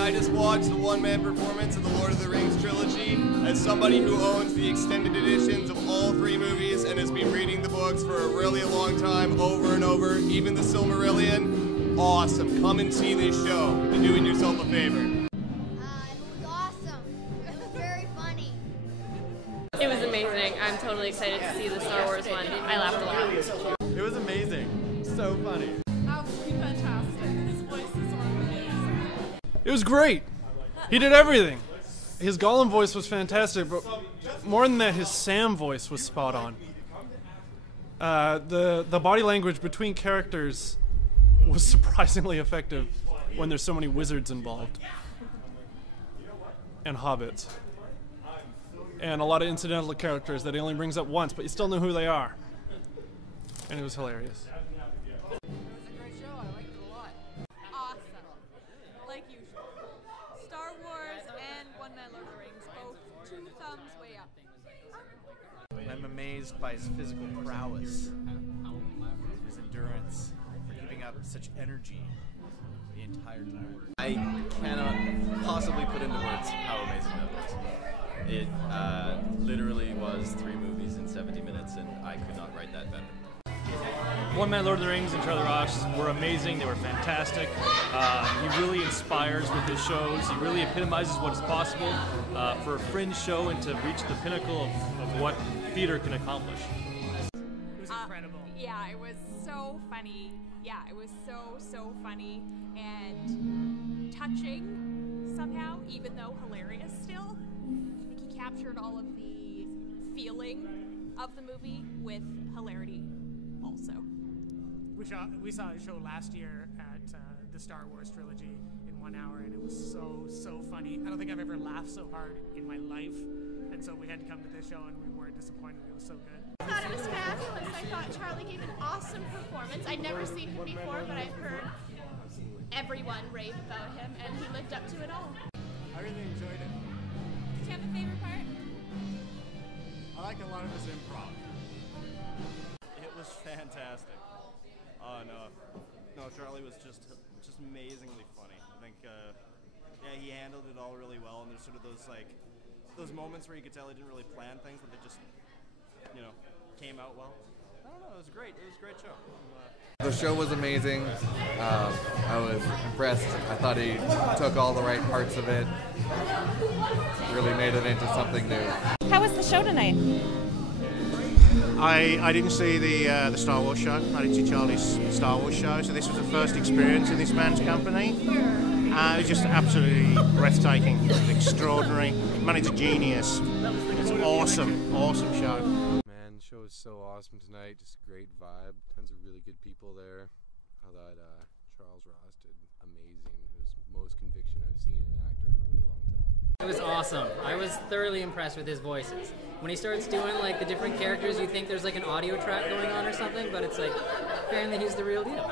I just watched the one-man performance of the Lord of the Rings trilogy. As somebody who owns the extended editions of all 3 movies and has been reading the books for a really long time, over and over, even the Silmarillion, awesome. Come and see this show. You're doing yourself a favor. It was awesome. It was very funny. It was amazing. I'm totally excited to see the Star Wars one. I laughed a lot. It was amazing. So funny. Absolutely fantastic. His voices were amazing. It was great. He did everything. His Gollum voice was fantastic, but more than that, his Sam voice was spot on. The body language between characters was surprisingly effective when there's so many wizards involved. And hobbits. And a lot of incidental characters that he only brings up once, but you still know who they are. And it was hilarious. It was a great show. I liked it a lot. Awesome. Like usual. Star Wars and One Man Lord of the Rings, both 2 thumbs way up. I'm amazed by his physical prowess, his endurance, for keeping up such energy the entire time. I cannot possibly put into words how amazing that was. It literally was 3 movies in 70 minutes, and I could not write that better. One Man Lord of the Rings and Charlie Ross were amazing. They were fantastic. He really inspires with his shows. He really epitomizes what is possible for a fringe show and to reach the pinnacle of what theater can accomplish. It was incredible. Yeah, it was so funny. Yeah, it was so funny and touching somehow, even though hilarious still. I think he captured all of the feeling of the movie with hilarity also. We saw a show last year at the Star Wars trilogy in 1 hour, and it was so funny. I don't think I've ever laughed so hard in my life, and so we had to come to this show, and we weren't disappointed. It was so good. I thought it was fabulous. I thought Charlie gave an awesome performance. I'd never seen him before, but I've heard everyone rave about him, and he lived up to it all. I really enjoyed it. Did you have a favorite part? I like a lot of his improv. It was fantastic. Oh no, Charlie was just amazingly funny. I think, yeah, he handled it all really well. And there's sort of those moments where you could tell he didn't really plan things, but they just, came out well. I don't know. It was great. It was a great show. The show was amazing. I was impressed. I thought he took all the right parts of it, really made it into something new. How was the show tonight? I didn't see the Star Wars show. I didn't see Charlie's Star Wars show, so this was the first experience in this man's company. It was just absolutely breathtaking. It was extraordinary. Man, it's a genius. It's awesome show. Man, the show was so awesome tonight. Just a great vibe. Tons of really good people there. I thought Charles Ross did amazing. It was the most conviction I've seen in an actor in a really long time. It was awesome. I was thoroughly impressed with his voices. When he starts doing like the different characters, you think there's like an audio track going on or something, but it's like apparently he's the real deal.